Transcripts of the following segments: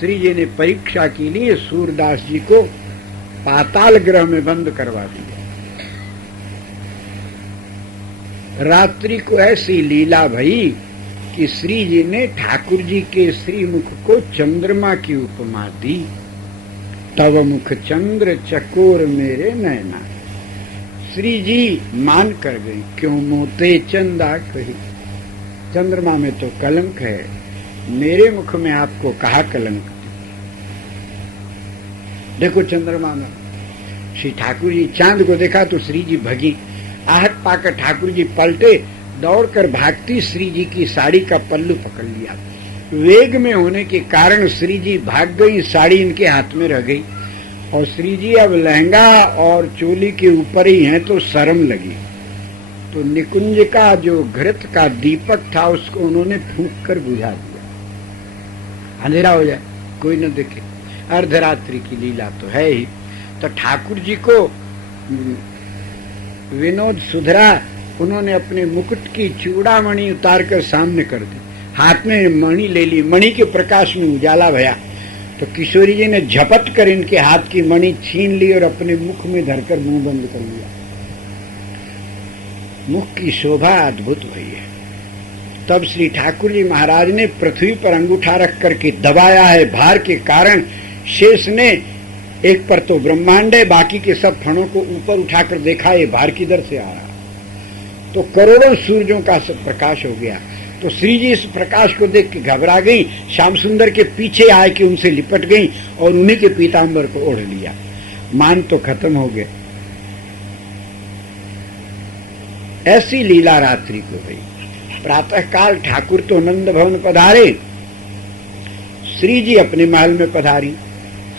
श्री जी ने परीक्षा के लिए सूरदास जी को पाताल गृह में बंद करवा दिया। रात्रि को ऐसी लीला भई कि श्री जी ने ठाकुर जी के श्रीमुख को चंद्रमा की उपमा दी। तव मुख चंद्र चकोर मेरे नैना। श्री जी मान कर गई, क्यों मोते चंदा कही, चंद्रमा में तो कलंक है, मेरे मुख में आपको कहा कलंक। देखो चंद्रमा में श्री ठाकुर जी चांद को देखा तो श्री जी भगी। आहट पाकर ठाकुर जी पलटे, दौड़कर भागती श्री जी की साड़ी का पल्लू पकड़ लिया। वेग में होने के कारण श्री जी भाग गई, साड़ी इनके हाथ में रह गई और श्री जी अब लहंगा और चोली के ऊपर ही हैं तो शर्म लगी। तो निकुंज का जो घृत का दीपक था उसको उन्होंने फूंक कर बुझा दिया, अंधेरा हो जाए कोई न देखे। अर्धरात्रि की लीला तो है ही। तो ठाकुर जी को विनोद सुधरा, उन्होंने अपने मुकुट की चूड़ामणि उतार कर सामने कर दी, हाथ में मणि ले ली, मणि के प्रकाश में उजाला भया। तो किशोरी जी ने झपट कर इनके हाथ की मणि छीन ली और अपने मुख में धरकर मुंह बंद कर लिया। मुख की शोभा अद्भुत हुई है। तब श्री ठाकुर जी महाराज ने पृथ्वी पर अंगूठा रख करके दबाया है, भार के कारण शेष ने एक पर तो ब्रह्मांड है, बाकी के सब फणों को ऊपर उठाकर देखा, ये भार किधर से आ रहा। तो करोड़ों सूरजों का सब प्रकाश हो गया। तो श्री जी इस प्रकाश को देख के घबरा गई, श्याम सुंदर के पीछे आए कि उनसे लिपट गई और उन्हीं के पीतांबर को ओढ़ लिया। मान तो खत्म हो गए। ऐसी लीला रात्रि को हुई। प्रातः काल ठाकुर तो नंद भवन पधारे, श्री जी अपने महल में पधारी।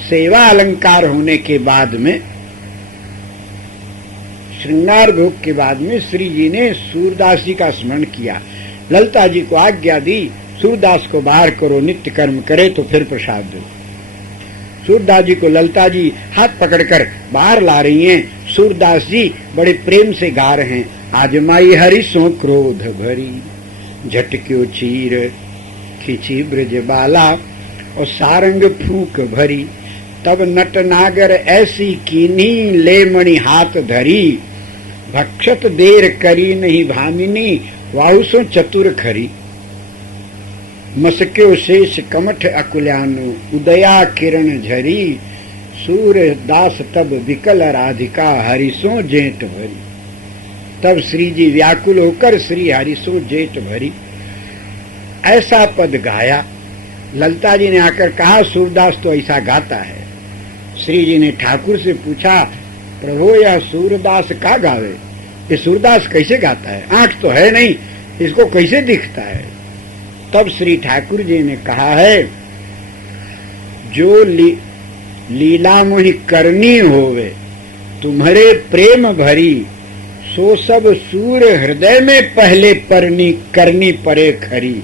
सेवा अलंकार होने के बाद में, श्रृंगार भोग के बाद में श्री जी ने सूरदास जी का स्मरण किया। ललिता जी को आज्ञा दी, सूरदास को बाहर करो, नित्य कर्म करे तो फिर प्रसाद दो। सूरदास जी को ललिता जी हाथ पकड़कर बाहर ला रही हैं। सूरदास जी बड़े प्रेम से गा रहे हैं, आजमाई हरि सो क्रोध भरी, झटक्यो चीर खिंची ब्रज बाला और सारंग फूक भरी। तब नट नागर ऐसी कीनी, ले मणि हाथ धरी, भक्षत देर करी नहीं भामिनी, वाहुसो चतुर खरी। मसक्यो शेष कमठ अकुल्यानो, उदया किरण झरी, सूरदास तब विकल राधिका, हरिसो जेठ भरी। तब श्री जी व्याकुल होकर श्री हरिसो जेठ भरी ऐसा पद गाया। ललिता जी ने आकर कहा, सूरदास तो ऐसा गाता है। श्री जी ने ठाकुर से पूछा, प्रभु यह सूरदास का गावे, ये सूरदास कैसे गाता है, आंख तो है नहीं, इसको कैसे दिखता है। तब श्री ठाकुर जी ने कहा है, जो लीला मोहि करनी होवे, तुम्हारे प्रेम भरी, सो सब सूर हृदय में पहले परनी, करनी परे खरी।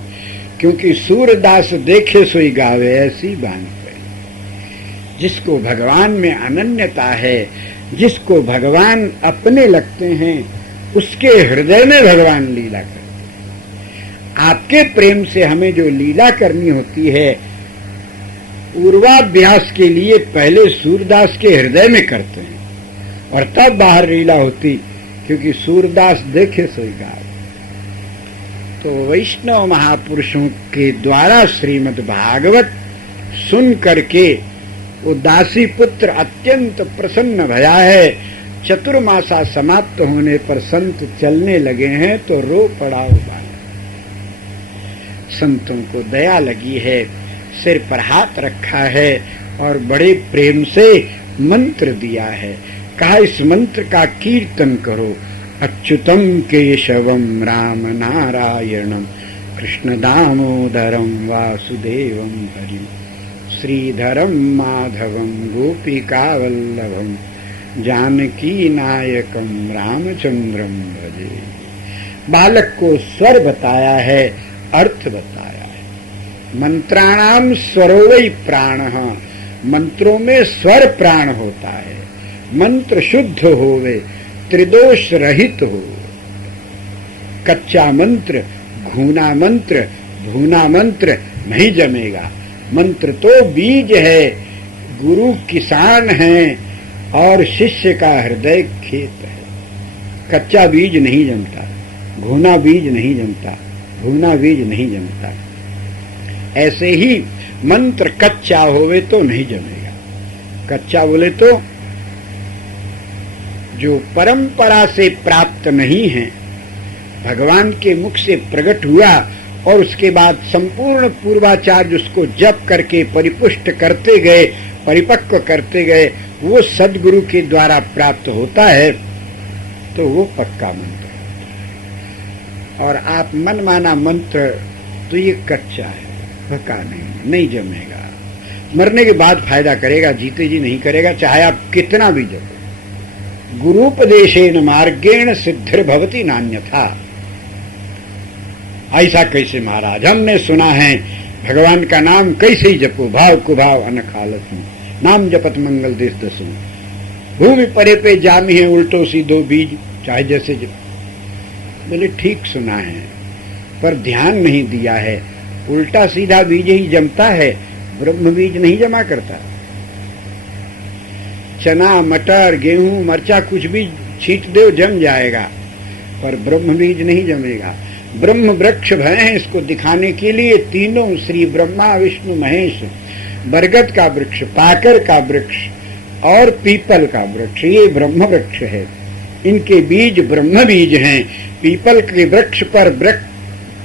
क्योंकि सूरदास देखे सोई गावे, ऐसी बानी पड़ी। जिसको भगवान में अनन्यता है, जिसको भगवान अपने लगते हैं, उसके हृदय में भगवान लीला करते हैं। आपके प्रेम से हमें जो लीला करनी होती है, पूर्वाभ्यास के लिए पहले सूरदास के हृदय में करते हैं और तब बाहर लीला होती, क्योंकि सूरदास देखे सोई गावे। तो वैष्णव महापुरुषों के द्वारा श्रीमद् भागवत सुन करके वो दासी पुत्र अत्यंत प्रसन्न भया है। चतुर्मासा समाप्त होने पर संत चलने लगे हैं तो रो पड़ा हुआ। संतों को दया लगी है, सिर पर हाथ रखा है और बड़े प्रेम से मंत्र दिया है। कहा, इस मंत्र का कीर्तन करो। अच्युतम केशवम राम नारायणम कृष्ण दामोदरम वासुदेवम हरि, श्रीधरम माधवम गोपिका वल्लभम, जानकी नायकम रामचंद्रम भजे। बालक को स्वर बताया है, अर्थ बताया है। मंत्राणाम स्वरो वै प्राणः, मंत्रों में स्वर प्राण होता है। मंत्र शुद्ध होवे, त्रिदोष रहित हो। कच्चा मंत्र, घूना मंत्र, भूना मंत्र नहीं जमेगा। मंत्र तो बीज है, गुरु किसान है और शिष्य का हृदय खेत है। कच्चा बीज नहीं जमता, घुना बीज नहीं जमता, भुना बीज नहीं जमता। ऐसे ही मंत्र कच्चा होवे तो नहीं जमेगा। कच्चा बोले तो जो परंपरा से प्राप्त नहीं है, भगवान के मुख से प्रकट हुआ और उसके बाद संपूर्ण पूर्वाचार्य उसको जप करके परिपुष्ट करते गए, परिपक्व करते गए, वो सद्गुरु के द्वारा प्राप्त होता है, तो वो पक्का मंत्र है। और आप मनमाना मंत्र तो ये कच्चा है, पक्का नहीं जमेगा। मरने के बाद फायदा करेगा, जीते जी नहीं करेगा, चाहे आप कितना भी जपो। गुरुपदेशेन मार्गेण सिद्धिर्भवति नान्यथा। ऐसा कैसे महाराज, हमने सुना है भगवान का नाम कैसे ही जपो, भाव कुभाव अनखालस नाम जपत मंगल देश दसो। भूमि परे पे जामी है उल्टो सीधो बीज, चाहे जैसे जपो। बोले ठीक सुना है, पर ध्यान नहीं दिया है। उल्टा सीधा बीज ही जमता है, ब्रह्म बीज नहीं जमा करता। चना मटर गेहूं मरचा कुछ भी छींट दो जम जाएगा, पर ब्रह्म बीज नहीं जमेगा। ब्रह्म वृक्ष भय हैं इसको दिखाने के लिए तीनों, श्री ब्रह्मा विष्णु महेश, बरगद का वृक्ष, पाकर का वृक्ष और पीपल का वृक्ष, ये ब्रह्म वृक्ष है। इनके बीज ब्रह्म बीज हैं। पीपल के वृक्ष पर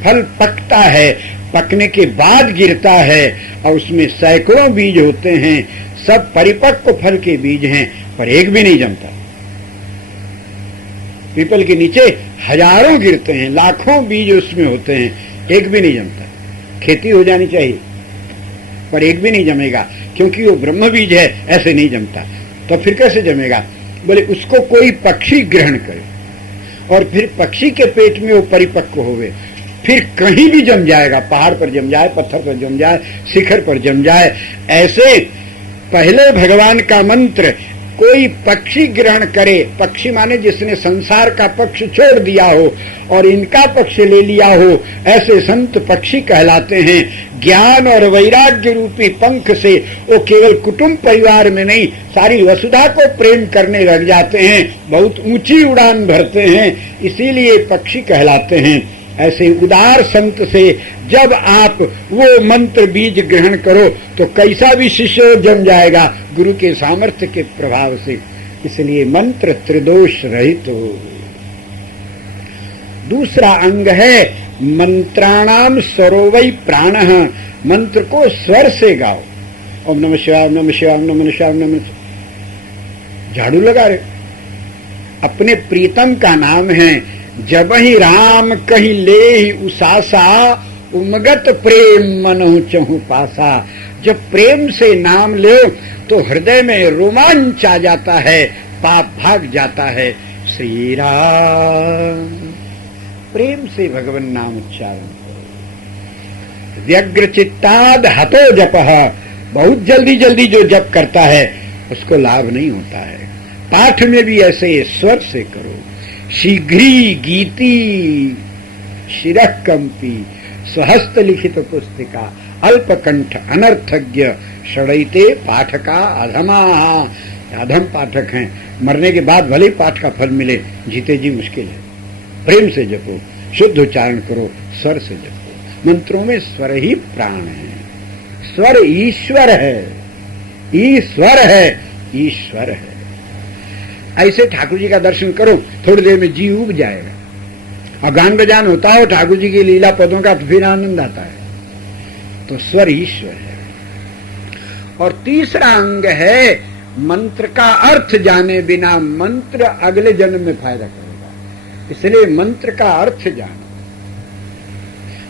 फल पकता है, पकने के बाद गिरता है और उसमें सैकड़ों बीज होते हैं, सब परिपक्व फल के बीज हैं, पर एक भी नहीं जमता। पीपल के नीचे हजारों गिरते हैं, लाखों बीज उसमें होते हैं, एक भी नहीं जमता। खेती हो जानी चाहिए, पर एक भी नहीं जमेगा, क्योंकि वो ब्रह्म बीज है, ऐसे नहीं जमता। तो फिर कैसे जमेगा? बोले उसको कोई पक्षी ग्रहण करे और फिर पक्षी के पेट में वो परिपक्व होवे, फिर कहीं भी जम जाएगा, पहाड़ पर जम जाए, पत्थर पर जम जाए, शिखर पर जम जाए। ऐसे पहले भगवान का मंत्र कोई पक्षी ग्रहण करे, पक्षी माने जिसने संसार का पक्ष छोड़ दिया हो और इनका पक्ष ले लिया हो, ऐसे संत पक्षी कहलाते हैं। ज्ञान और वैराग्य रूपी पंख से वो केवल कुटुंब परिवार में नहीं, सारी वसुधा को प्रेम करने लग जाते हैं, बहुत ऊंची उड़ान भरते हैं, इसीलिए पक्षी कहलाते हैं। ऐसे उदार संत से जब आप वो मंत्र बीज ग्रहण करो तो कैसा भी शिष्य जम जाएगा गुरु के सामर्थ्य के प्रभाव से। इसलिए मंत्र त्रिदोष रहित हो। दूसरा अंग है मंत्राणाम स्वरोवै प्राण। मंत्र को स्वर से गाओ। ओम नमः शिवाय, ओम नमः शिवाय, ओम नमः शिवाय, ओम नमः। झाड़ू लगा रहे, अपने प्रीतम का नाम है। जब ही राम कहीं ले उसासा, उमगत प्रेम मनहु चहु पासा। जब प्रेम से नाम ले तो हृदय में रोमांच आ जाता है, पाप भाग जाता है। श्री राम, प्रेम से भगवान नाम उच्चारण करो। व्यग्र चित्ताद हतो जपः। बहुत जल्दी जल्दी जो जप करता है उसको लाभ नहीं होता है। पाठ में भी ऐसे स्वर से करो। शीघ्री गीति शिरः कंपी, स्वहस्त लिखित पुस्तिका, अल्पकंठ अनर्थज्ञ, षडैते पाठका अधमा। अधम पाठक हैं, मरने के बाद भले पाठ का फल मिले, जीते जी मुश्किल है। प्रेम से जपो, शुद्ध उच्चारण करो, स्वर से जपो। मंत्रों में स्वर ही प्राण है। स्वर ईश्वर है, ईश्वर है, ईश्वर है। ऐसे ठाकुर जी का दर्शन करो, थोड़ी देर में जी उब जाएगा। और गान बजान होता हो ठाकुर जी की लीला पदों का तो फिर आनंद आता है। तो स्वर ईश्वर है। और तीसरा अंग है मंत्र का अर्थ जाने बिना मंत्र अगले जन्म में फायदा करेगा। इसलिए मंत्र का अर्थ जानो।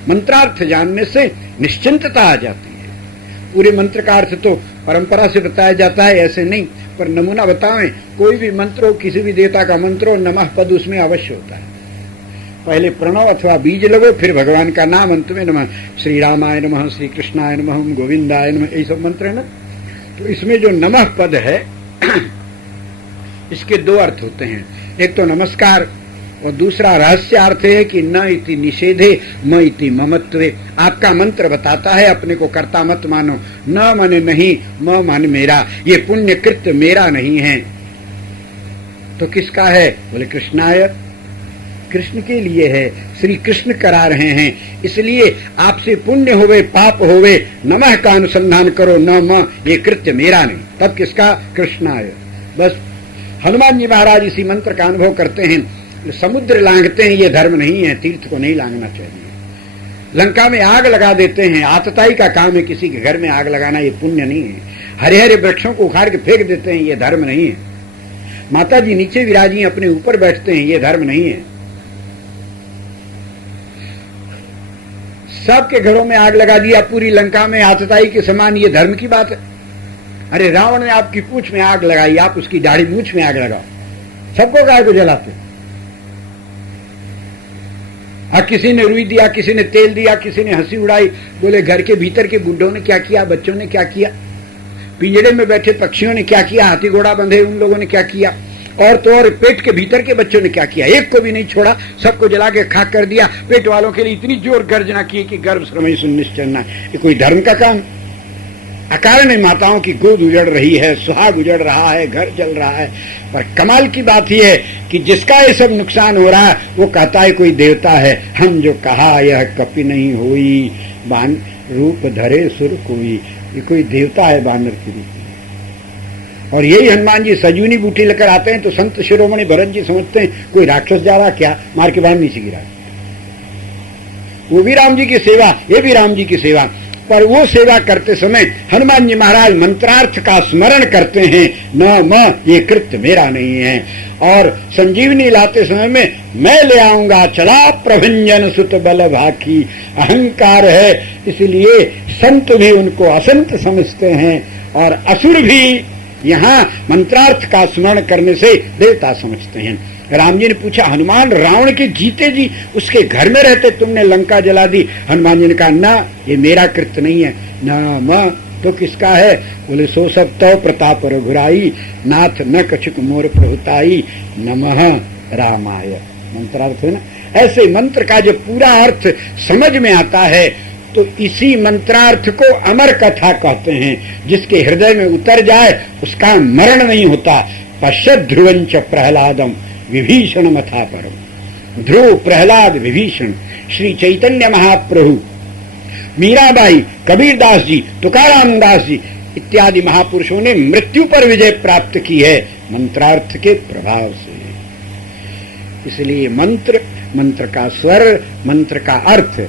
मंत्रार्थ जानने से निश्चिंतता आ जाती है। पूरे मंत्र का अर्थ तो परंपरा से बताया जाता है, ऐसे नहीं, पर नमूना बताएं। कोई भी मंत्र हो, किसी भी देवता का मंत्र हो, नमः पद उसमें अवश्य होता है। पहले प्रणव अथवा बीज लगो, फिर भगवान का नाम, अंत में नमः। श्री रामाय नमः, श्री कृष्णाय नमः, गोविंदाय नमः, यही सब मंत्र है ना। तो इसमें जो नमः पद है इसके दो अर्थ होते हैं। एक तो नमस्कार, और दूसरा रहस्यार्थ है कि न इति निषेधे म इति ममत्वे। आपका मंत्र बताता है अपने को कर्ता मत मानो, न मन नहीं म मन मेरा, ये पुण्य कृत्य मेरा नहीं है। तो किसका है? बोले कृष्णाय, कृष्ण के लिए है, श्री कृष्ण करा रहे हैं। इसलिए आपसे पुण्य होवे पाप होवे नमः का अनुसंधान करो, न म, ये कृत्य मेरा नहीं। तब किसका? कृष्णाय। बस हनुमान जी महाराज इसी मंत्र का अनुभव करते हैं। समुद्र लांघते हैं, ये धर्म नहीं है, तीर्थ को नहीं लांघना चाहिए। लंका में आग लगा देते हैं, आतताई का काम है किसी के घर में आग लगाना, ये पुण्य नहीं है। हरे हरे वृक्षों को उखाड़ के फेंक देते हैं, ये धर्म नहीं है। माता जी नीचे विराजी अपने ऊपर बैठते हैं, ये धर्म नहीं है। सबके घरों में आग लगा दिया, पूरी लंका में आतताई के समान, ये धर्म की बात है? अरे रावण ने आपकी पूंछ में आग लगाई, आप उसकी दाढ़ी मूंछ में आग लगाओ, सबको गाय को जलाते। किसी ने रुई दिया, किसी ने तेल दिया, किसी ने हंसी उड़ाई। बोले घर के भीतर के बुढ़ों ने क्या किया, बच्चों ने क्या किया, पिंजड़े में बैठे पक्षियों ने क्या किया, हाथी घोड़ा बंधे उन लोगों ने क्या किया, और तो और पेट के भीतर के बच्चों ने क्या किया, एक को भी नहीं छोड़ा, सबको जला के खाक कर दिया। पेट वालों के लिए इतनी जोर गर्जना की कि गर्भ श्रमई सुनिश्चरना, ये कोई धर्म का काम? अकारण माताओं की गोद उजड़ रही है, सुहाग उजड़ रहा है, घर जल रहा है। पर कमाल की बात यह है कि जिसका ये सब नुकसान हो रहा है वो कहता है कोई देवता है। हम जो कहा यह कपि नहीं होई, बान रूप धरे सुर कोई, ये कोई देवता है बानर के रूप में। और यही हनुमान जी सजूनी बूटी लेकर आते हैं तो संत शिरोमणि भरत जी समझते हैं कोई राक्षस जा रहा, क्या मार के बाहर नीचे गिरा। वो भी राम जी की सेवा, ये भी राम जी की सेवा। पर वो सेवा करते समय हनुमान जी महाराज मंत्रार्थ का स्मरण करते हैं, न म, ये कृत्य मेरा नहीं है। और संजीवनी लाते समय में मैं ले आऊंगा, चला प्रभंजन सुत बल भाकी, अहंकार है। इसलिए संत भी उनको असंत समझते हैं और असुर भी यहाँ मंत्रार्थ का स्मरण करने से देवता समझते हैं। राम जी ने पूछा, हनुमान रावण के जीते जी उसके घर में रहते तुमने लंका जला दी? हनुमान जी ने कहा, ना ये मेरा कृत्य नहीं है। न म, तो किसका है? बोले सो सब तो प्रताप रघुराई, नाथ न कछुक मोर प्रभुताई, नमः रामाय। मंत्रार्थ है ना। ऐसे मंत्र का जब पूरा अर्थ समझ में आता है तो इसी मंत्रार्थ को अमर कथा कहते हैं। जिसके हृदय में उतर जाए उसका मरण नहीं होता। पश्यत ध्रुवंच प्रहलादम विभीषण मथा परम। ध्रुव, प्रहलाद, विभीषण, श्री चैतन्य महाप्रभु, मीराबाई, कबीरदास जी, तुकाराम दास जी इत्यादि महापुरुषों ने मृत्यु पर विजय प्राप्त की है मंत्रार्थ के प्रभाव से। इसलिए मंत्र, मंत्र का स्वर, मंत्र का अर्थ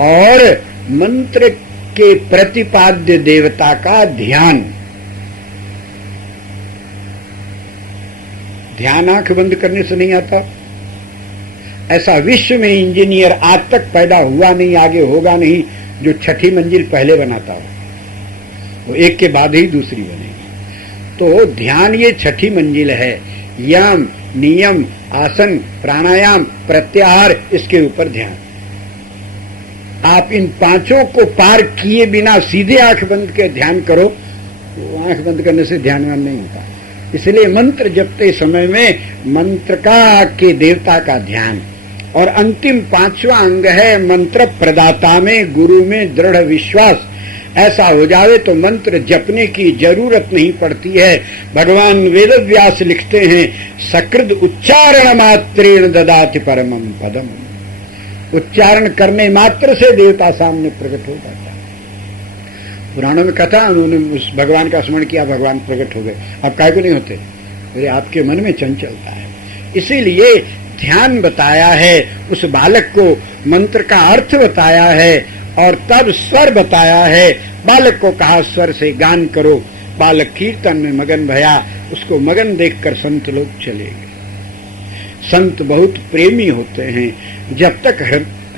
और मंत्र के प्रतिपाद्य देवता का ध्यान। ध्यान आंख बंद करने से नहीं आता। ऐसा विश्व में इंजीनियर आज तक पैदा हुआ नहीं, आगे होगा नहीं, जो छठी मंजिल पहले बनाता हो। वो एक के बाद ही दूसरी बनेगी। तो ध्यान ये छठी मंजिल है। यम, नियम, आसन, प्राणायाम, प्रत्याहार, इसके ऊपर ध्यान। आप इन पांचों को पार किए बिना सीधे आंख बंद के ध्यान करो, तो आंख बंद करने से ध्यानवान नहीं होता। इसलिए मंत्र जपते समय में मंत्र का के देवता का ध्यान। और अंतिम पांचवा अंग है मंत्र प्रदाता में, गुरु में दृढ़ विश्वास। ऐसा हो जावे तो मंत्र जपने की जरूरत नहीं पड़ती है। भगवान वेदव्यास लिखते हैं, सकृद उच्चारण मात्रेण ददाति परमं पदम। उच्चारण करने मात्र से देवता सामने प्रकट हो जाता है। पुराणों में कथा, उन्होंने उस भगवान का स्मरण किया, भगवान प्रकट हो गए। अब काहे को नहीं होते? अरे आपके मन में चंचलता है। इसीलिए ध्यान बताया है, उस बालक को मंत्र का अर्थ बताया है और तब स्वर बताया है। बालक को कहा स्वर से गान करो। बालक कीर्तन में मगन भया, उसको मगन देखकर संत लोग चले गए। संत बहुत प्रेमी होते हैं। जब तक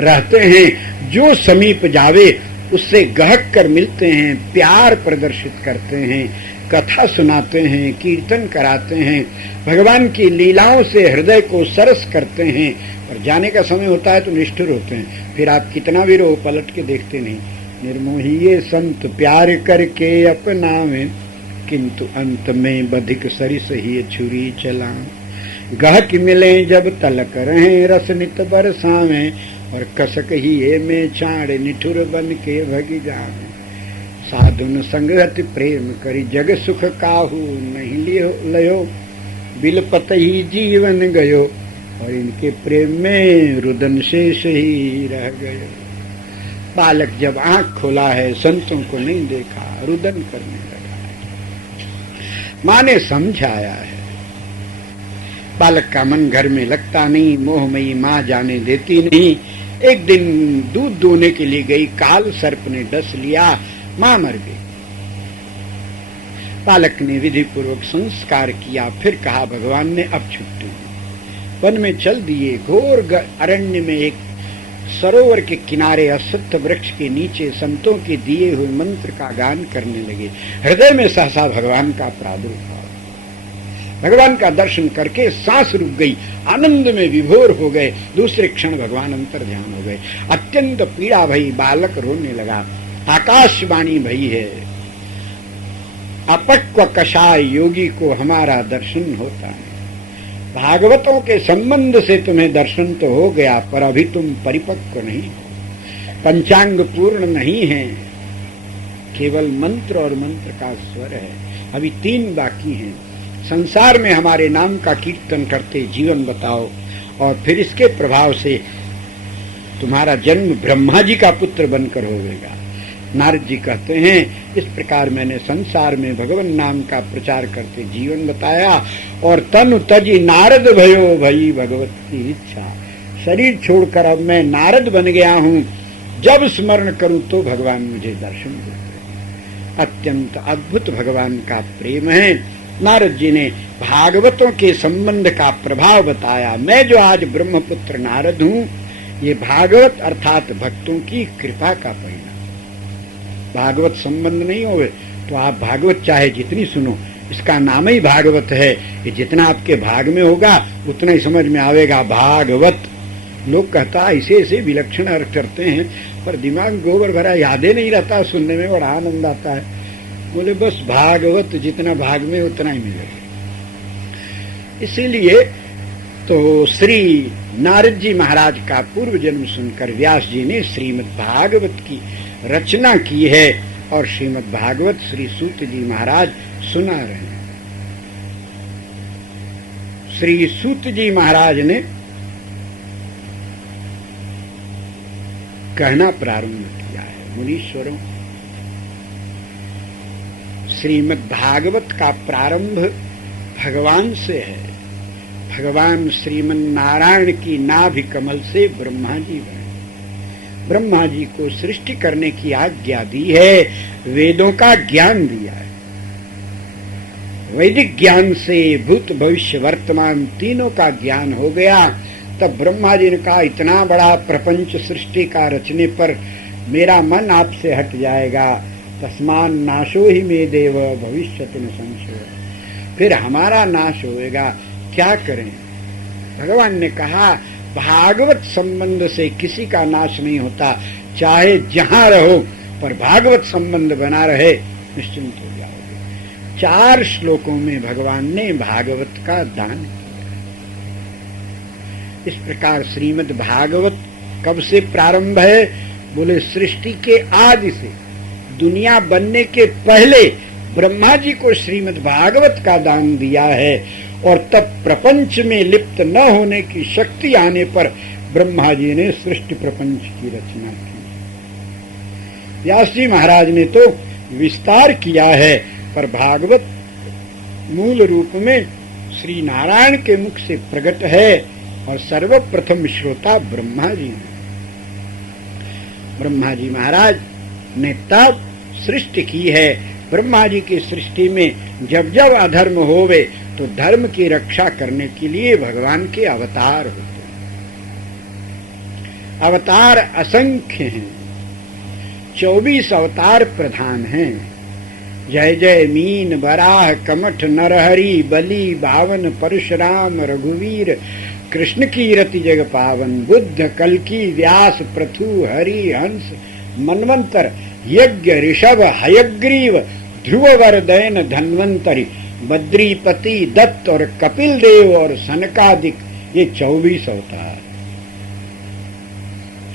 रहते हैं जो समीप जावे उससे गहक कर मिलते हैं, प्यार प्रदर्शित करते हैं, कथा सुनाते हैं, कीर्तन कराते हैं, भगवान की लीलाओं से हृदय को सरस करते हैं। और जाने का समय होता है तो निष्ठुर होते हैं। फिर आप कितना भी रहो, पलट के देखते नहीं। निर्मोहिए संत प्यार करके अपनावे, किंतु अंत में बधिक सरिस ही छुरी चला। गहक मिले जब तलक रहे रस नित बरसावे, और कसक ही ये में छाड़ निठुर बन के भगी जावे। साधुन संगत प्रेम करी जग सुख काहू, नहीं लियो लयो बिलपत ही जीवन गयो, और इनके प्रेम में रुदन शेष ही रह गयो। बालक जब आंख खोला है, संतों को नहीं देखा, रुदन करने लगा है। माँ ने समझाया है। बालक का मन घर में लगता नहीं, मोहमयी माँ जाने देती नहीं। एक दिन दूध दोने के लिए गई, काल सर्प ने डस लिया, मां मर गई। बालक ने विधि पूर्वक संस्कार किया, फिर कहा भगवान ने अब छुट्टी। वन में चल दिए। घोर अरण्य में एक सरोवर के किनारे अश्वत्थ वृक्ष के नीचे संतों के दिए हुए मंत्र का गान करने लगे। हृदय में सहसा भगवान का प्रादुर्भाव। भगवान का दर्शन करके सांस रुक गई, आनंद में विभोर हो गए। दूसरे क्षण भगवान अंतर ध्यान हो गए। अत्यंत पीड़ा भई, बालक रोने लगा। आकाशवाणी भई है, अपक्व कषाय योगी को हमारा दर्शन होता है। भागवतों के संबंध से तुम्हें दर्शन तो हो गया, पर अभी तुम परिपक्व नहीं हो, पंचांग पूर्ण नहीं है, केवल मंत्र और मंत्र का स्वर है। अभी 3 बाकी हैं। संसार में हमारे नाम का कीर्तन करते जीवन बताओ, और फिर इसके प्रभाव से तुम्हारा जन्म ब्रह्मा जी का पुत्र बनकर होगा। नारद जी कहते हैं, इस प्रकार मैंने संसार में भगवान नाम का प्रचार करते जीवन बताया, और तनु तजी नारद भयो भई भगवत की इच्छा। शरीर छोड़कर अब मैं नारद बन गया हूँ। जब स्मरण करूं तो भगवान मुझे दर्शन देते हैं। अत्यंत अद्भुत भगवान का प्रेम है। नारद जी ने भागवतों के संबंध का प्रभाव बताया। मैं जो आज ब्रह्मपुत्र नारद हूँ, ये भागवत अर्थात भक्तों की कृपा का परिणाम। भागवत संबंध नहीं होवे तो आप भागवत चाहे जितनी सुनो, इसका नाम ही भागवत है। ये जितना आपके भाग में होगा उतना ही समझ में आवेगा। भागवत लोग कहता ऐसे ऐसे विलक्षण अर्थ करते हैं, पर दिमाग गोबर भरा, यादें नहीं रहता, सुनने में बड़ा आनंद आता है। बोले बस भागवत जितना भाग में उतना ही मिलेगा। इसीलिए तो श्री नारद जी महाराज का पूर्व जन्म सुनकर व्यास जी ने श्रीमद् भागवत की रचना की है, और श्रीमद् भागवत श्री सूत जी महाराज सुना रहे हैं। श्री सूत जी महाराज ने कहना प्रारंभ किया है, मुनीश्वरों, श्रीमद् भागवत का प्रारंभ भगवान से है। भगवान श्रीमन नारायण की नाभि कमल से ब्रह्मा जी बने। ब्रह्मा जी को सृष्टि करने की आज्ञा दी है, वेदों का ज्ञान दिया है। वैदिक ज्ञान से भूत भविष्य वर्तमान तीनों का ज्ञान हो गया। तब ब्रह्मा जी ने कहा, इतना बड़ा प्रपंच सृष्टि का रचने पर मेरा मन आपसे हट जाएगा, तस्मान नाशो ही मे देव भविष्यति न संशय। फिर हमारा नाश होएगा, क्या करें? भगवान ने कहा, भागवत संबंध से किसी का नाश नहीं होता, चाहे जहां रहो, पर भागवत संबंध बना रहे, निश्चिंत हो जाओगे। 4 श्लोकों में भगवान ने भागवत का दान किया। इस प्रकार श्रीमद् भागवत कब से प्रारंभ है? बोले सृष्टि के आदि से। दुनिया बनने के पहले ब्रह्मा जी को श्रीमद् भागवत का दान दिया है, और तब प्रपंच में लिप्त न होने की शक्ति आने पर ब्रह्मा जी ने सृष्टि प्रपंच की रचना की। व्यास जी महाराज ने तो विस्तार किया है, पर भागवत मूल रूप में श्री नारायण के मुख से प्रकट है, और सर्वप्रथम श्रोता ब्रह्मा जी हैं। ब्रह्मा जी महाराज ने तब सृष्टि की है। ब्रह्मा जी की सृष्टि में जब जब अधर्म होवे तो धर्म की रक्षा करने के लिए भगवान के अवतार होते हैं। अवतार असंख्य हैं, 24 अवतार प्रधान हैं। जय जय मीन बराह कमठ नरहरि बलि बावन परशुराम रघुवीर कृष्ण की रति जग पावन बुद्ध कल्की व्यास पृथु हरि हंस मनवंतर यज्ञ ऋषभ हयग्रीव ध्रुव वरदैन धन्वंतरि बद्रीपति, दत्त और कपिल देव और सनकादिक, ये 24 अवतार।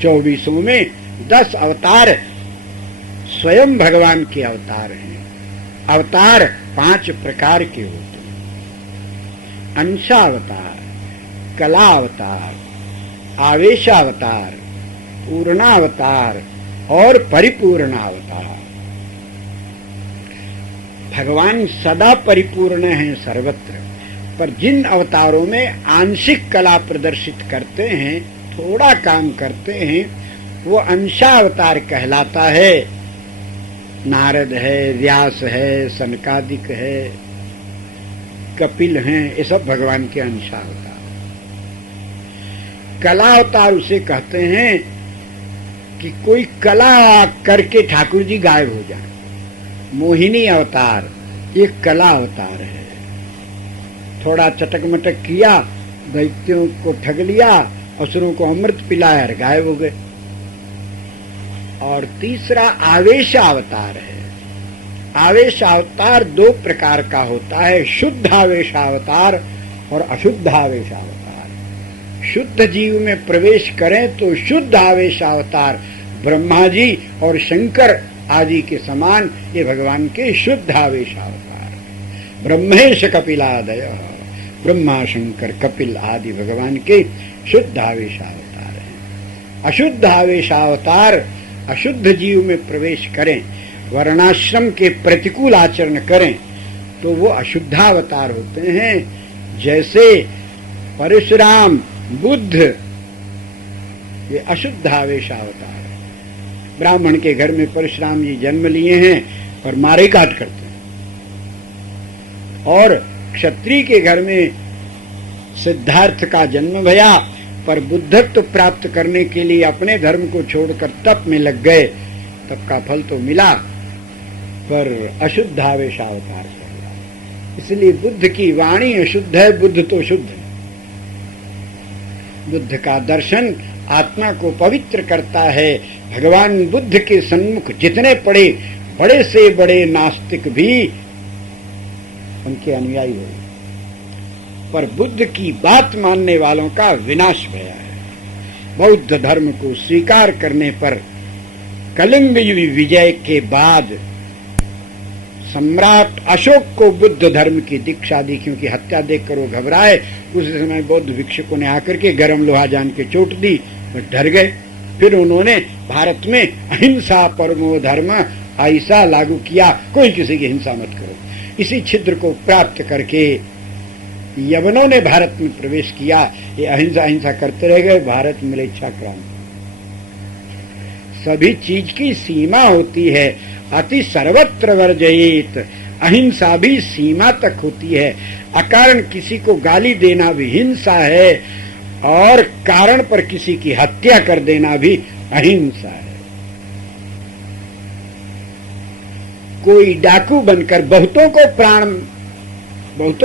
24 में 10 अवतार स्वयं भगवान के अवतार हैं। अवतार 5 प्रकार के होते हैं। अंशावतार, कलावतार, आवेशावतार, पूर्णावतार और परिपूर्णावतार। भगवान सदा परिपूर्ण हैं सर्वत्र, पर जिन अवतारों में आंशिक कला प्रदर्शित करते हैं, थोड़ा काम करते हैं, वो अंशावतार कहलाता है। नारद है, व्यास है, सनकादिक है, कपिल हैं, ये सब भगवान के अंशावतार। कलावतार उसे कहते हैं कि कोई कला करके ठाकुर जी गायब हो जाए। मोहिनी अवतार ये कला अवतार है। थोड़ा चटक मटक किया, दैत्यों को ठग लिया, असुरों को अमृत पिलाया, गायब हो गए। और तीसरा आवेशावतार है। आवेशावतार 2 प्रकार का होता है, शुद्ध आवेशावतार और अशुद्ध आवेशावतार। शुद्ध जीव में प्रवेश करें तो शुद्ध आवेशावतार ब्रह्मा जी और शंकर आदि के समान ये भगवान के शुद्ध आवेशावतार। ब्रह्मेश कपिलादय, ब्रह्मा शंकर कपिल आदि भगवान के शुद्ध आवेशावतार हैं। अशुद्ध आवेशावतार अशुद्ध जीव में प्रवेश करें, वर्णाश्रम के प्रतिकूल आचरण करें, तो वो अशुद्धावतार होते हैं। जैसे परशुराम, बुद्ध, ये अशुद्ध आवेशावतार है। ब्राह्मण के घर में परशुराम जी जन्म लिए हैं और मारे काट करते हैं, और क्षत्रिय के घर में सिद्धार्थ का जन्म भया, पर बुद्धत्व प्राप्त करने के लिए अपने धर्म को छोड़कर तप में लग गए। तप का फल तो मिला, पर अशुद्ध आवेशावतार कर। इसलिए बुद्ध की वाणी अशुद्ध है, बुद्ध तो शुद्ध है। बुद्ध का दर्शन आत्मा को पवित्र करता है। भगवान बुद्ध के सन्मुख जितने बड़े से बड़े नास्तिक भी उनके अनुयायी हुए, पर बुद्ध की बात मानने वालों का विनाश भया है। बौद्ध धर्म को स्वीकार करने पर कलिंग विजय के बाद सम्राट अशोक को बुद्ध धर्म की दीक्षा दी, क्योंकि हत्या देखकर वो घबराए। उस समय बौद्ध भिक्षुकों ने आकर के गरम लोहा जान के चोट दी, तो डर गए। फिर उन्होंने भारत में अहिंसा परमो धर्म ऐसा लागू किया, कोई किसी की हिंसा मत करो। इसी छिद्र को प्राप्त करके यवनों ने भारत में प्रवेश किया। ये अहिंसा करते रह गए, भारत में इच्छा क्रांति। सभी चीज की सीमा होती है। अति सर्वत्र वर्जयेत, अहिंसा भी सीमा तक होती है। अकारण किसी को गाली देना भी हिंसा है, और कारण पर किसी की हत्या कर देना भी अहिंसा है। कोई डाकू बनकर बहुतों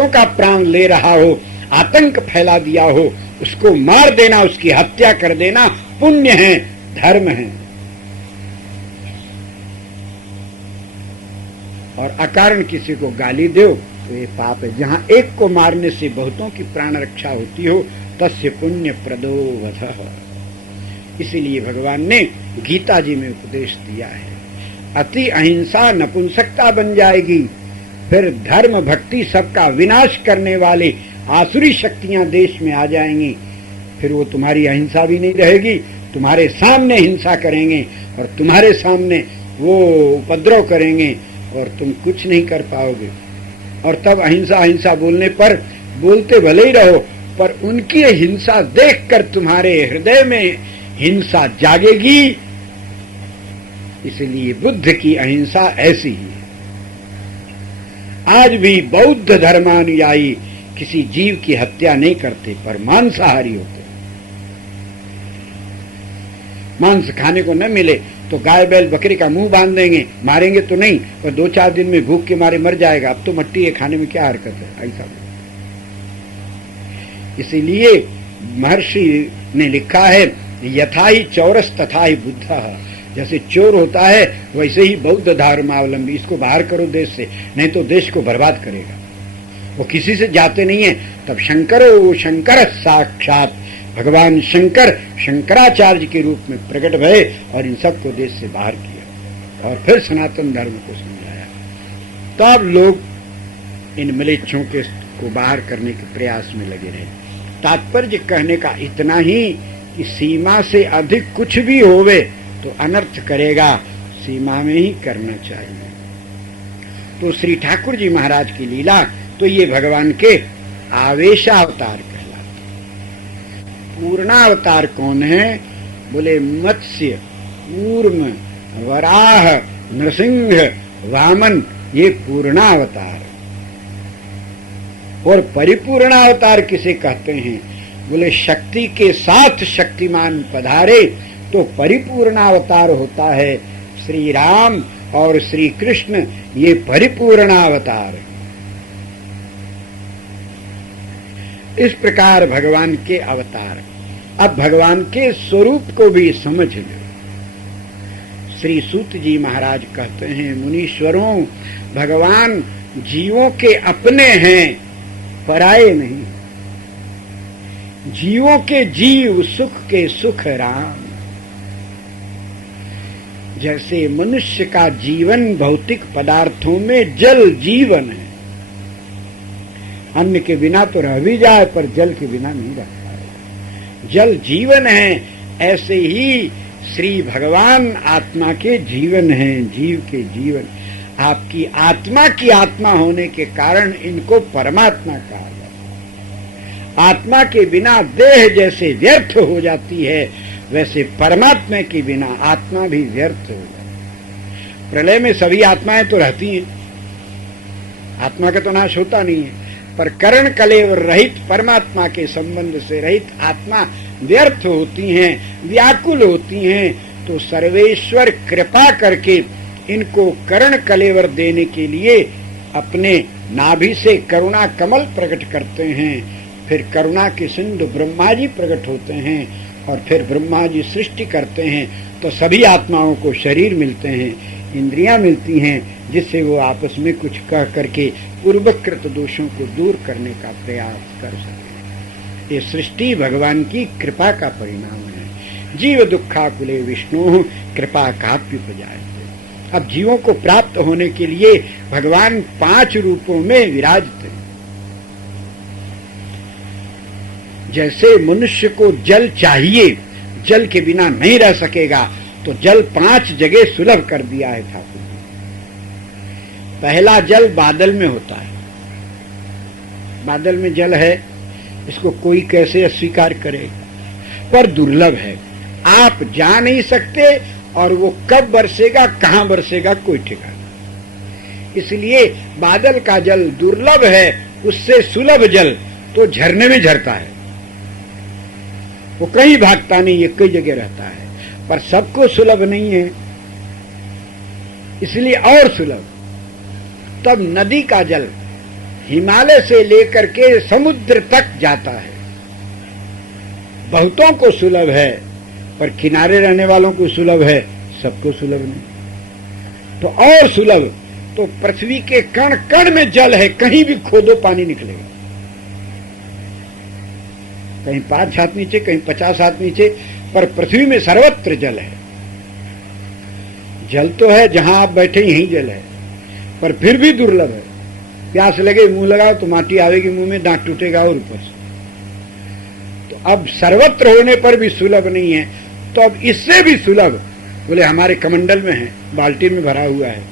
का प्राण ले रहा हो, आतंक फैला दिया हो, उसको मार देना, उसकी हत्या कर देना पुण्य है, धर्म है। और अकारण किसी को गाली दो तो ये पाप है। जहां एक को मारने से बहुतों की प्राण रक्षा होती हो, तस्य पुण्य प्रदो वधः। इसीलिए भगवान ने गीता जी में उपदेश दिया है, अति अहिंसा नपुंसकता बन जाएगी, फिर धर्म भक्ति सबका विनाश करने वाले आसुरी शक्तियां देश में आ जाएंगी। फिर वो तुम्हारी अहिंसा भी नहीं रहेगी, तुम्हारे सामने हिंसा करेंगे और तुम्हारे सामने वो उपद्रव करेंगे और तुम कुछ नहीं कर पाओगे। और तब अहिंसा बोलने पर बोलते भले ही रहो, पर उनकी हिंसा देखकर तुम्हारे हृदय में हिंसा जागेगी। इसलिए बुद्ध की अहिंसा ऐसी ही है। आज भी बौद्ध धर्मानुयायी किसी जीव की हत्या नहीं करते, पर मांसाहारी होते। मांस खाने को न मिले तो गाय बैल बकरी का मुंह बांध देंगे, मारेंगे तो नहीं, और 2-4 दिन में भूख के मारे मर जाएगा। अब तो मट्टी है, खाने में क्या हरकत है, ऐसा। इसीलिए महर्षि ने लिखा है, यथा ही चौरस तथा ही बुद्ध। जैसे चोर होता है वैसे ही बौद्ध धर्मावलंबी। इसको बाहर करो देश से, नहीं तो देश को बर्बाद करेगा। वो किसी से जाते नहीं है। तब शंकरो वो शंकर साक्षात, भगवान शंकर शंकराचार्य के रूप में प्रकट भये और इन सबको देश से बाहर किया और फिर सनातन धर्म को समझाया। तब लोग इन म्लेच्छों के को बाहर करने के प्रयास में लगे रहे। तात्पर्य कहने का इतना ही कि सीमा से अधिक कुछ भी होवे तो अनर्थ करेगा, सीमा में ही करना चाहिए। तो श्री ठाकुर जी महाराज की लीला तो ये भगवान के आवेशावतार कहलाते। पूर्णावतार कौन है? बोले मत्स्य, कूर्म, वराह, नृसिंह, वामन, ये पूर्णावतार। और परिपूर्णावतार किसे कहते हैं? बोले शक्ति के साथ शक्तिमान पधारे तो परिपूर्णावतार होता है श्री राम और श्री कृष्ण, ये परिपूर्णावतार। इस प्रकार भगवान के अवतार। अब भगवान के स्वरूप को भी समझ लो। श्री सूत जी महाराज कहते हैं, मुनीश्वरों, भगवान जीवों के अपने हैं, पराये नहीं। जीवों के जीव, सुख के सुख राम। जैसे मनुष्य का जीवन भौतिक पदार्थों में जल जीवन है, अन्न के बिना तो रह भी जाए पर जल के बिना नहीं रह पाएगा, जल जीवन है। ऐसे ही श्री भगवान आत्मा के जीवन हैं, जीव के जीवन। आपकी आत्मा की आत्मा होने के कारण इनको परमात्मा कहा जाता है। आत्मा के बिना देह जैसे व्यर्थ हो जाती है, वैसे परमात्मा के बिना आत्मा भी व्यर्थ हो जाती है। प्रलय में सभी आत्माएं तो रहती हैं, आत्मा का तो नाश होता नहीं है, पर करण कलेवर रहित परमात्मा के संबंध से रहित आत्मा व्यर्थ होती हैं, व्याकुल होती हैं। तो सर्वेश्वर कृपा करके इनको करण कलेवर देने के लिए अपने नाभि से करुणा कमल प्रकट करते हैं। फिर करुणा के सिंधु ब्रह्मा जी प्रकट होते हैं और फिर ब्रह्मा जी सृष्टि करते हैं। तो सभी आत्माओं को शरीर मिलते हैं, इंद्रियां मिलती हैं, जिससे वो आपस में कुछ कह करके पूर्वकृत दोषों को दूर करने का प्रयास कर सके। ये सृष्टि भगवान की कृपा का परिणाम है। जीव दुखाकुले विष्णु कृपा काप्युपजायते। अब जीवों को प्राप्त होने के लिए भगवान 5 रूपों में विराजते हैं। जैसे मनुष्य को जल चाहिए, जल के बिना नहीं रह सकेगा, तो जल 5 जगह सुलभ कर दिया है ठाकुर जी। पहला जल बादल में होता है। बादल में जल है, इसको कोई कैसे अस्वीकार करेगा, पर दुर्लभ है, आप जा नहीं सकते, और वो कब बरसेगा, कहां बरसेगा, कोई ठिकाना। इसलिए बादल का जल दुर्लभ है। उससे सुलभ जल तो झरने में झरता है, वो कहीं भागता नहीं, एक ही जगह रहता है, पर सबको सुलभ नहीं है, इसलिए और सुलभ। तब नदी का जल हिमालय से लेकर के समुद्र तक जाता है, बहुतों को सुलभ है, पर किनारे रहने वालों को सुलभ है, सबको सुलभ नहीं। तो और सुलभ तो पृथ्वी के कण कण में जल है, कहीं भी खोदो पानी निकलेगा, कहीं 5 हाथ नीचे, कहीं 50 हाथ नीचे, पर पृथ्वी में सर्वत्र जल है। जल तो है, जहां आप बैठे यहीं जल है, पर फिर भी दुर्लभ है। प्यास लगे, मुंह लगाओ तो माटी आवेगी मुंह में, दांत टूटेगा और ऊपर से। तो अब सर्वत्र होने पर भी सुलभ नहीं है, तो अब इससे भी सुलभ बोले हमारे कमंडल में है, बाल्टी में भरा हुआ है,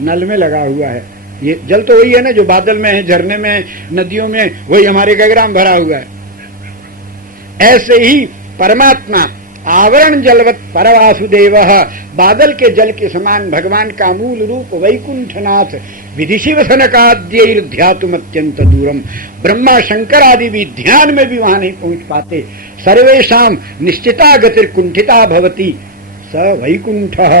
नल में लगा हुआ है। ये जल तो वही है ना जो बादल में है, झरने में, नदियों में, वही हमारे गगरा में भरा हुआ है। ऐसे ही परमात्मा आवरण जलवत परवासुदेव, बादल के जल के समान भगवान का मूल रूप वैकुंठनाथ विधिशिवसनकाद्यैर्ध्यातुम अत्यंत दूरम। ब्रह्मा शंकर आदि भी ध्यान में भी वहां नहीं पहुंच पाते। सर्वेशाम निश्चिता गतिर कुंठिता भवती स वैकुंठः,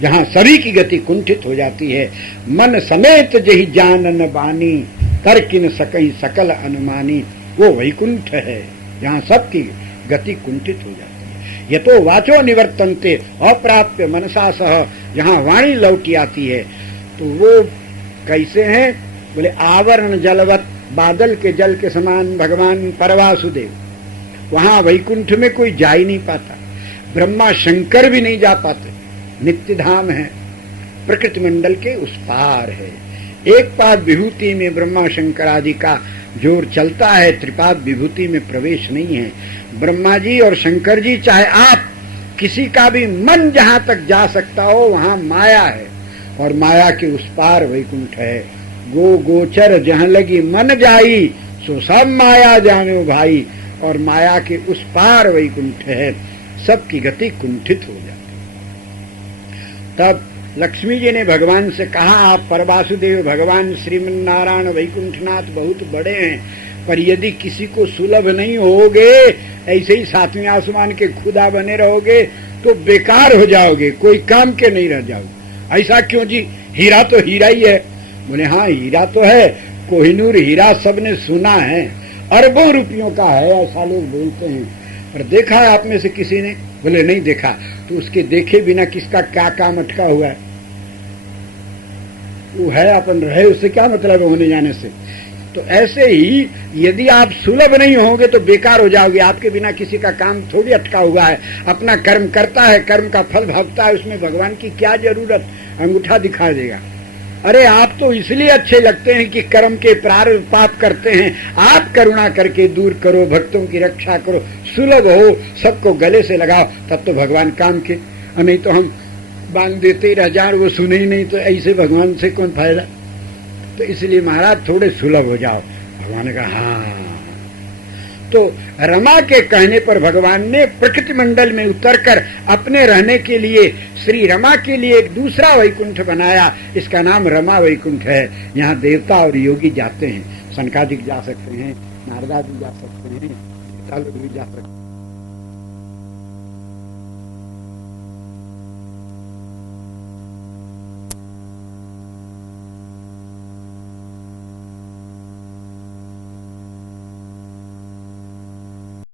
जहां सभी की गति कुंठित हो जाती है। मन समेत जहि जानन बानी, कर किन सकई सकल अनुमानी, वो वैकुंठ है जहां सबकी गति कुंठित हो जाती है। ये तो वाचो निवर्तन्ते अप्राप्य मनसा सह, जहां वाणी लौटी आती है। तो वो कैसे हैं? बोले आवरण जलवत बादल के जल के समान भगवान परवासुदेव, वहां वैकुंठ में कोई जा ही नहीं पाता, ब्रह्मा शंकर भी नहीं जा पाते, नित्य धाम है, प्रकृति मंडल के उस पार है। एक पाद विभूति में ब्रह्मा शंकर आदि का जोर चलता है, त्रिपाद विभूति में प्रवेश नहीं है। ब्रह्मा जी और शंकर जी, चाहे आप किसी का भी मन जहां तक जा सकता हो वहां माया है, और माया के उस पार वैकुंठ है। गो गोचर जहां लगी मन जाई, सो सब माया जानो भाई, और माया के उस पार वैकुंठ है। सबकी गति कुंठित हो जाती। तब लक्ष्मी जी ने भगवान से कहा, आप परवासुदेव भगवान श्रीमन्नारायण वैकुंठनाथ बहुत बड़े हैं, पर यदि किसी को सुलभ नहीं होगे, ऐसे ही सातवें आसमान के खुदा बने रहोगे तो बेकार हो जाओगे, कोई काम के नहीं रह जाओगे। ऐसा क्यों जी? हीरा तो हीरा ही है। बोले हाँ हीरा तो है, कोहिनूर हीरा सबने सुना है, अरबों रुपयों का है, ऐसा लोग बोलते हैं, पर देखा है आप में से किसी ने? बोले नहीं देखा। तो उसके देखे बिना किसका क्या काम अटका हुआ है? वो है अपन रहे, उससे क्या मतलब है होने जाने से? तो ऐसे ही यदि आप सुलभ नहीं होंगे तो बेकार हो जाओगे, आपके बिना किसी का काम थोड़ी अटका हुआ है। अपना कर्म करता है, कर्म का फल भोगता है, उसमें भगवान की क्या जरूरत? अंगूठा दिखा देगा। अरे आप तो इसलिए अच्छे लगते हैं कि कर्म के प्रारब्ध पाप करते हैं, आप करुणा करके दूर करो, भक्तों की रक्षा करो, सुलभ हो, सबको गले से लगाओ, तब तो भगवान काम के। नहीं तो हम बांध देते ही रह जाए, वो सुने ही नहीं, तो ऐसे भगवान से कौन फायदा? तो इसलिए महाराज थोड़े सुलभ हो जाओ। भगवान ने कहा हाँ। तो रमा के कहने पर भगवान ने प्रकृति मंडल में उतरकर अपने रहने के लिए श्री रमा के लिए एक दूसरा वैकुंठ बनाया। इसका नाम रमा वैकुंठ है। यहाँ देवता और योगी जाते हैं, सनकादिक जा सकते हैं, नारदा भी जा सकते हैं, लोग भी जा सकते हैं।